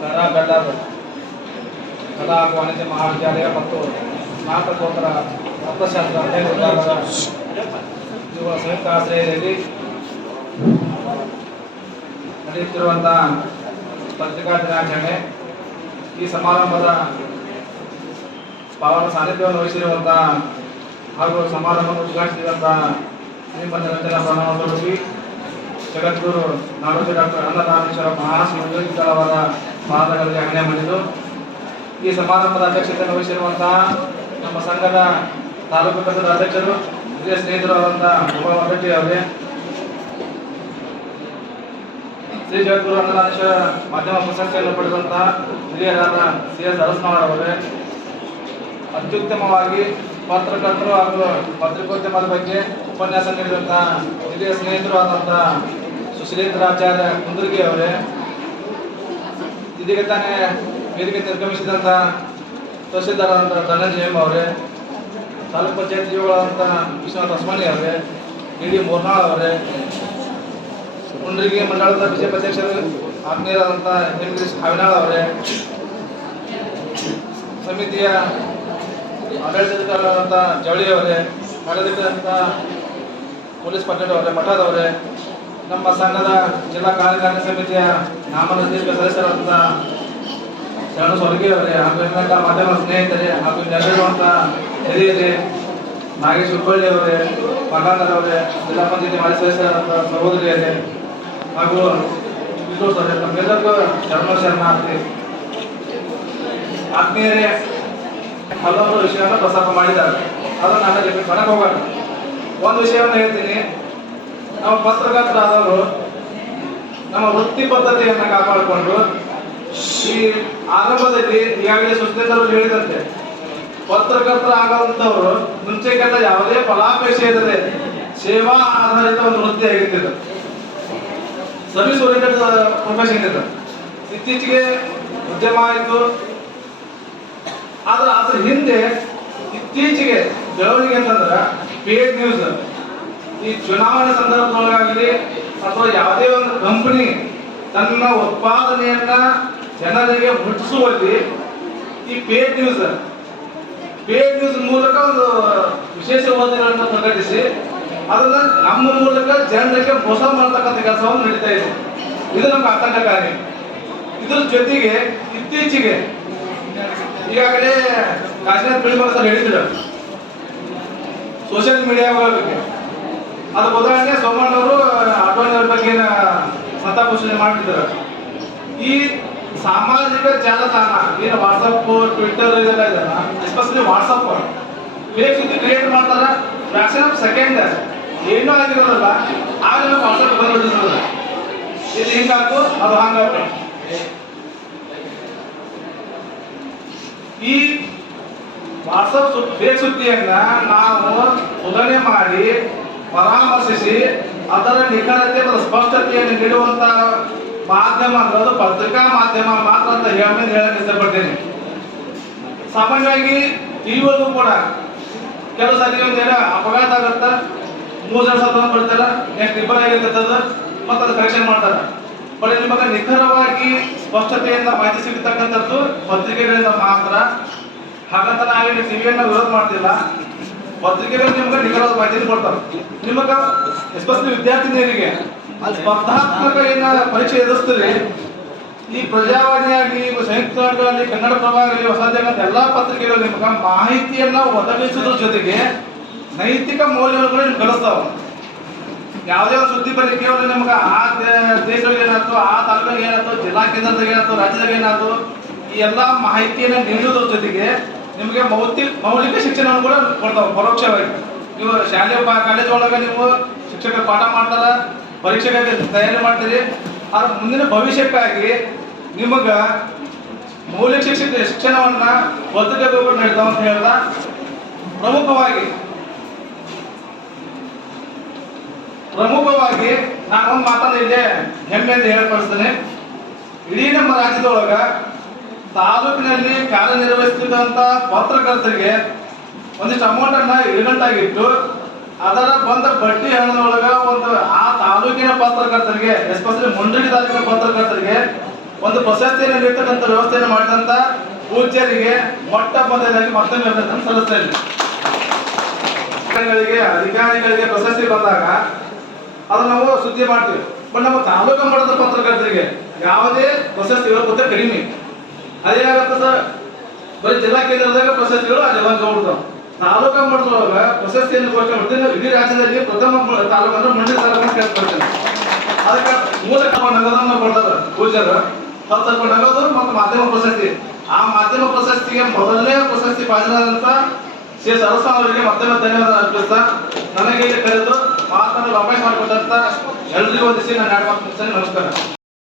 ಕನ್ನಡ ಬೆಳ್ಳಾರ ಕಲಾ ವಾಣಿಜ್ಯ ಮಹಾವಿದ್ಯಾಲಯ ಮತ್ತು ಸ್ನಾತಕೋತ್ತರ ಅರ್ಥಶಾಸ್ತ್ರ ಅಧ್ಯಯನ ವಿಭಾಗದ ಇವುಗಳ ಸಂಯುಕ್ತ ಆಶ್ರಯದಲ್ಲಿ ನಡೆಯುತ್ತಿರುವಂಥ ಪತ್ರಿಕಾ ದಿನಾಚರಣೆ. ಈ ಸಮಾರಂಭದ ಪಾವನ ಸಾನ್ನಿಧ್ಯವನ್ನು ವಹಿಸಿರುವಂಥ ಹಾಗೂ ಸಮಾರಂಭವನ್ನು ಉದ್ಘಾಟಿಸಿರುವಂಥ ಶ್ರೀಮಂತ ರಂಜನ ಪ್ರಣವರುಗಿ ಜಗದ್ಗುರು ನಾಡೋಜಿ ಡಾಕ್ಟರ್ ಅನ್ನದಾನೇಶ್ವರ ಮಹಾಸ್ವಾಮಿಗಳವರ ಪಾದಗಳಲ್ಲಿ ಹಣೆ ಮಾಡಿದ್ದು. ಈ ಸಮಾರಂಭದ ಅಧ್ಯಕ್ಷತೆ ವಹಿಸಿರುವಂತಹ ನಮ್ಮ ಸಂಘದ ತಾಲೂಕು ಕಟ್ಟದ ಅಧ್ಯಕ್ಷರು, ಹಿರಿಯ ಸ್ನೇಹಿತರು ಆದಂತಹ ಉಪ ಅವರೆ ಶ್ರೀ ಜಗದ್ಗುರು ಅನ್ನದಾನೇಶ್ವರ ಮಾಧ್ಯಮ ಪ್ರಶಸ್ತಿಯನ್ನು ಪಡೆದಂತಹ ಹಿರಿಯರಾದ ಸಿ ಎಸ್ ಅರಸ್ನವರ್ ಅವರೇ, ಅತ್ಯುತ್ತಮವಾಗಿ ಪತ್ರಕರ್ತರು ಹಾಗೂ ಪತ್ರಿಕೋದ್ಯಮದ ಬಗ್ಗೆ ಉಪನ್ಯಾಸ ನೀಡಿದಂತಹ ಹಿರಿಯ ಸ್ನೇಹಿತರು ಆದಂತಹ ಸುಶೀಲೇಂದ್ರಾಚಾರ್ಯ ಕುಂದರ್ಗಿ ಅವರೇ ಇದೀಗ ತಾನೇ ವೇದಿಕೆ ನಿರ್ಗಮಿಸಿದಂಥ ತಹಸೀಲ್ದಾರ್ ಧನಂಜಯ ಅವರೇ, ತಾಲೂಕು ಪಂಚಾಯತ್ ಯುವಗಳಾದಂಥ ವಿಶ್ವನಾಥ್ ಅಸ್ಮಾನಿ ಅವರೇ, ಡಿ ಡಿ ಮೋರ್ನಾಳ್ ಅವರೇ ಕುಂಡ್ರಿಗೆ ಮಂಡಳದ ಬಿಜೆಪಿ ಅಧ್ಯಕ್ಷರು ಆತ್ಮೀಯರಾದಂಥ ಎಂ ಗಿರೀಶ್ ಹಾವಿನಾಳ್ ಅವರೇ, ಸಮಿತಿಯ ಆಡಳಿತಾಧಿಕಾರಿಗಳಾದಂಥ ಜವಳಿ ಅವರೇ ಆಡಳಿತ ಪೊಲೀಸ್ ಪಟ್ಟಣ ಅವರೇ ಮಠದವರೇ ನಮ್ಮ ಸಂಘದ ಜಿಲ್ಲಾ ಕಾರ್ಯಕಾರಿ ಸಮಿತಿಯ ನಾಮನಿರ್ದೇಶ ಸದಸ್ಯರಾದಂಥ ಶರಣ ಸ್ವರ್ಗಿ ಅವರೇ, ಹಾಗೂ ಎಲ್ಲ ಮಾಧ್ಯಮ ಸ್ನೇಹಿತರೆ, ಹಾಗೂ ನೆರೆದಿರುವಂಥ ಹಿರಿಯರೇ, ನಾಗೇಶ್ ಹುಬ್ಬಳ್ಳಿ ಅವರೇ ಅವರೇ, ಜಿಲ್ಲಾ ಪಂಚಾಯತಿ ಮಾಜಿ ಸದಸ್ಯರಾದಂಥ ಸಹೋದರಿಯರೇ, ಹಾಗೂ ವಿದ್ಯುತ್ ಅವರೇ ತಮ್ಮೆಲ್ಲರಿಗೂ ಶರಣ ಶರಣಾರ್ಥಿ. ಆತ್ಮೀಯರೇ, ಹಲವಾರು ವಿಷಯವನ್ನು ಪ್ರಸ್ತಾಪ ಮಾಡಿದ್ದಾರೆ. ಅದನ್ನು ನಾನು ರಿಪೀಟ್ ಹೋಗೋಣ. ಒಂದು ವಿಷಯವನ್ನು ಹೇಳ್ತೀನಿ. ನಾವು ಪತ್ರಕರ್ತರಾದವರು ನಮ್ಮ ವೃತ್ತಿ ಪದ್ಧತಿಯನ್ನ ಕಾಪಾಡಿಕೊಂಡು ಈ ಆರಂಭದಲ್ಲಿ ಈಗಾಗಲೇ ಸುಸ್ನೇತರು ಹೇಳಿದಂತೆ ಪತ್ರಕರ್ತರ ಆಗುವಂಥವರು ಮುಂಚೆಗೆಲ್ಲ ಯಾವುದೇ ಫಲಾಪೇಕ್ಷೆ ಇರದೆ ಸೇವಾ ಆಧಾರಿತ ಒಂದು ವೃತ್ತಿ ಆಗಿರ್ತಿದ್ರು. ಸರ್ವಿಸ್ ಓರಿಯೆಂಟೆಡ್ ಪ್ರೊಫೆಷನ್ ಇದೆ ಇತ್ತೀಚೆಗೆ ಉದ್ಯಮ ಆಯಿತು. ಆದ್ರೆ ಅದ್ರ ಹಿಂದೆ ಇತ್ತೀಚೆಗೆ ಬೆಳವಣಿಗೆ ಅಂತಂದ್ರೆ ಪೇಡ್ ನ್ಯೂಸ್ ಈ ಚುನಾವಣೆ ಸಂದರ್ಭದೊಳಗಾಗಲಿ ಅಥವಾ ಯಾವುದೇ ಒಂದು ಕಂಪನಿ ತನ್ನ ಉತ್ಪಾದನೆಯನ್ನ ಜನರಿಗೆ ಮುಟ್ಟಿಸುವಲ್ಲಿ ಈ ಪೇಡ್ ನ್ಯೂಸ್ ಪೇಡ್ ನ್ಯೂಸ್ ಮೂಲಕ ಒಂದು ವಿಶೇಷ ವರದಿಗಳನ್ನು ಪ್ರಕಟಿಸಿ ಅದನ್ನ ನಮ್ಮ ಮೂಲಕ ಜನರಿಗೆ ಮೋಸ ಮಾಡತಕ್ಕಂಥ ಕೆಲಸವನ್ನು ನಡೀತಾ ಇದೆ. ಇದು ನಮ್ಗೆ ಆತಂಕಕಾರಿ. ಇದ್ರ ಜೊತೆಗೆ ಇತ್ತೀಚೆಗೆ ಈಗಾಗಲೇ ಕಾಶಿನಾಥ್ ಬಿಳಿ ಸರ್ ಹೇಳಿದ್ರು. ಸೋಷಿಯಲ್ ಮೀಡಿಯಾಗಳ ಬಗ್ಗೆ. ಅದು ಉದಾಹರಣೆ ಸೋಮಣ್ಣವರು ಅಡ್ವಾಣಿಯವ್ರ ಬಗ್ಗೆ ಮತಪೋಷಣೆ ಮಾಡಿದ್ದಾರೆ ಈ ಸಾಮಾಜಿಕ ಜಾಲತಾಣ, ಏನು ವಾಟ್ಸಪ್ ಟ್ವಿಟರ್ ಇದೆಲ್ಲ ಇದೆಲ್ಲ ಎಸ್ಪೆಷಲಿ ವಾಟ್ಸಪ್ ಫೇಕ್ ಸುದ್ದಿ ಕ್ರಿಯೇಟ್ ಮಾಡ್ತಾರ ಮ್ಯಾಕ್ಸಿಮಮ್ ಸೆಕೆಂಡ್ ಏನೂ ಆಗಿರೋದಲ್ಲ ಆಗಲೇ ವಾಟ್ಸಪ್ ಬಂದ್ಬಿಟ್ಟಿರೋದು ಇಲ್ಲಿ ಹಿಂಗಾಕು ಅದು ಹಂಗಾಕು ಈ ವಾಟ್ಸಪ್ ಫೇಕ್ ಸುದ್ದಿಯನ್ನ ನಾವು ತುಲನೆ ಮಾಡಿ ಪರಾಮರ್ಶಿಸಿ, ಅದರ ನಿಖರತೆ ಮತ್ತು ಸ್ಪಷ್ಟತೆಯನ್ನು ನೀಡುವಂತ ಮಾಧ್ಯಮ ಅದು ಪತ್ರಿಕಾ ಮಾಧ್ಯಮ ಮಾತ್ರ ಅಂತ ಹೇಳಿ ಹೇಳಕ್ ಇಷ್ಟಪಡ್ತೇನೆ. ಸಾಮಾನ್ಯವಾಗಿ ಟಿವಿಯಲ್ಲೂ ಕೂಡ ಕೆಲವು ಸರಿ ಒಂದೇನ ಅಪಘಾತ ಆಗತ್ತ, ಮೂರು ಜನ ಸತ್ತ ಬಿಡ್ತಾರ, ನೆಕ್ಸ್ಟ್ ರಿಪೇರ್ ಆಗಿರ್ತದ ಮತ್ತೆ ಅದು ಕರೆಕ್ಷನ್ ಮಾಡ್ತಾರ. ಬಟ್ ನಿಮಗೆ ನಿಖರವಾಗಿ ಸ್ಪಷ್ಟತೆಯಿಂದ ಮಾಹಿತಿ ಸಿಗತಕ್ಕಂಥದ್ದು ಪತ್ರಿಕೆಗಳಿಂದ ಮಾತ್ರ. ಹಾಗಂತ ನಾವೇನು ಟಿವಿಯನ್ನ ವಿರೋಧ ಮಾಡ್ತಿಲ್ಲ. ಪತ್ರಿಕೆಗಳು ನಿಮ್ಗೆ ನಿಖರವಾದ ಮಾಹಿತಿ ಕೊಡ್ತಾರೆ. ನಿಮಗೆ ಎಸ್ಪೆಷಲಿ ವಿದ್ಯಾರ್ಥಿನಿಯರಿಗೆ ಸ್ಪರ್ಧಾತ್ಮಕ ಏನ ಪರೀಕ್ಷೆ ಎದುರಿಸ್ತೀರಿ, ಈ ಪ್ರಜಾವಾಣಿಯಾಗಲಿ ಸಂಯುಕ್ತ ಆಗಲಿ ಕನ್ನಡ ಪ್ರಭ ಆಗಲಿ ಹೊಸ ಎಲ್ಲಾ ಪತ್ರಿಕೆಗಳು ನಿಮ್ಗೆ ಮಾಹಿತಿಯನ್ನ ಒದಗಿಸೋದ್ರ ಜೊತೆಗೆ ನೈತಿಕ ಮೌಲ್ಯಗಳು ನಿಮ್ಗೆ ಕಲಿಸ್ತಾವ. ಯಾವುದೇ ಒಂದು ಸುದ್ದಿ ಬರೀ ನಿಮ್ಗೆ ಆ ದೇಶದಲ್ಲಿ ಏನಾಯ್ತು ಆ ತಾಲೂಕಾಗ ಏನಾಯ್ತು ಜಿಲ್ಲಾ ಕೇಂದ್ರದಾಗ ಏನಾಯ್ತು ರಾಜ್ಯದಾಗ ಏನಾಯ್ತು ಈ ಎಲ್ಲ ಮಾಹಿತಿಯನ್ನು ನೀಡೋದ್ರ ಜೊತೆಗೆ ನಿಮಗೆ ಮೌತಿ ಮೌಲಿಕ ಶಿಕ್ಷಣವನ್ನು ಕೂಡ ಕೊಡ್ತಾವೆ, ಪರೋಕ್ಷವಾಗಿ. ನೀವು ಶಾಲೆ ಕಾಲೇಜ್ ಒಳಗೆ ನೀವು ಶಿಕ್ಷಕರು ಪಾಠ ಮಾಡ್ತಾರ, ಪರೀಕ್ಷೆಗಾಗಿ ತಯಾರಿ ಮಾಡ್ತೀರಿ. ಆದ್ರೆ ಮುಂದಿನ ಭವಿಷ್ಯಕ್ಕಾಗಿ ನಿಮಗ ಮೌಲಿಕ ಶಿಕ್ಷಕ ಶಿಕ್ಷಣವನ್ನ ಬದುಕಬೇಕು ನಡೀತಾವ ಅಂತ ಹೇಳ್ದ ಪ್ರಮುಖವಾಗಿ. ಪ್ರಮುಖವಾಗಿ ನಾನೊಂದು ಮಾತನ್ನ ಇಲ್ಲೇ ಹೆಮ್ಮೆಯಿಂದ ಹೇಳ್ಪಡಿಸ್ತೇನೆ. ಇಡೀ ನಮ್ಮ ರಾಜ್ಯದೊಳಗ ತಾಲೂಕಿನಲ್ಲಿ ಕಾರ್ಯನಿರ್ವಹಿಸುತ್ತಿದ್ದಂತ ಪತ್ರಕರ್ತರಿಗೆ ಒಂದಿಷ್ಟು ಅಮೌಂಟ್ ಅನ್ನ ಇಡಗಂಟಾಗಿಟ್ಟು ಅದರ ಬಂದ ಬಡ್ಡಿ ಹಣದೊಳಗ ಒಂದು ಆ ತಾಲೂಕಿನ ಪತ್ರಕರ್ತರಿಗೆ ಎಸ್ಪೆಷಲಿ ಮುಂಡಳಿ ತಾಲೂಕಿನ ಪತ್ರಕರ್ತರಿಗೆ ಒಂದು ಪ್ರಶಸ್ತಿಯನ್ನು ನೀಡ್ತಕ್ಕಂಥ ವ್ಯವಸ್ಥೆಯನ್ನು ಮಾಡಿದಂಥ ಪೂಜ್ಯರಿಗೆ ಮೊಟ್ಟ ಮೊದಲಾಗಿ ಮತ್ತೊಮ್ಮೆ ಅಭಿನಂದನೆ ಸಲ್ಲಿಸ್ತಾ ಇದ್ದೀನಿ. ಅಧಿಕಾರಿಗಳಿಗೆ ಪ್ರಶಸ್ತಿ ಬಂದಾಗ ಅದು ನಾವು ಸುದ್ದಿ ಮಾಡ್ತೀವಿ. ಬಟ್ ನಮ್ಮ ತಾಲೂಕು ಮಟ್ಟದ ಪತ್ರಕರ್ತರಿಗೆ ಯಾವುದೇ ಪ್ರಶಸ್ತಿ ಗೊತ್ತ ಕಡಿಮೆ. ಅದೇ ಆಗತ್ತೆ ಸರ್. ಬರೀ ಜಿಲ್ಲಾ ಕೇಂದ್ರದಾಗ ಪ್ರಶಸ್ತಿಗಳು ಆ ಜಿಲ್ಲಾ ಹೋಗ್ಬಿಡ್ತಾವ ತಾಲೂಕ ಮಟ್ಟದೊಳಗ ಪ್ರಶಸ್ತಿಯನ್ನು ಘೋಷಣೆ ಮಾಡ್ತೀನಿ ಇಡೀ ರಾಜ್ಯದಲ್ಲಿ ಪ್ರಥಮ ತಾಲೂಕು ಅಂದ್ರೆ ಮಂಡ್ಯ ತಾಲೂಕು ಕೇಳ್ಕೊಳ್ತೇನೆ. ಅದಕ್ಕೆ ಮೂಲಕ ನಗದನ್ನು ಕೊಡ್ತಾರೆ ಪೂಜಾರು ಹತ್ತು ರೂಪಾಯಿ ನಗದು ಮತ್ತು ಮಾಧ್ಯಮ ಪ್ರಶಸ್ತಿ. ಆ ಮಾಧ್ಯಮ ಪ್ರಶಸ್ತಿಗೆ ಮೊದಲನೇ ಪ್ರಶಸ್ತಿ ಪಾತ್ರರಾದಂತ ಶ್ರೀ ಸರಸ್ವಾಮಿ ಅವರಿಗೆ ಮತ್ತೊಮ್ಮೆ ಧನ್ಯವಾದ ಅರ್ಪಿಸ್ತಾ, ನನಗೆ ಇಲ್ಲಿ ಕರೆದು ಮಾತನ್ನು ಅವಕಾಶ ಮಾಡಿಕೊಟ್ಟಂತ ಎಲ್ರಿಗೂ ಒಂದಿಸಿ ನಾನು ಎರಡು ನಮಸ್ಕಾರ.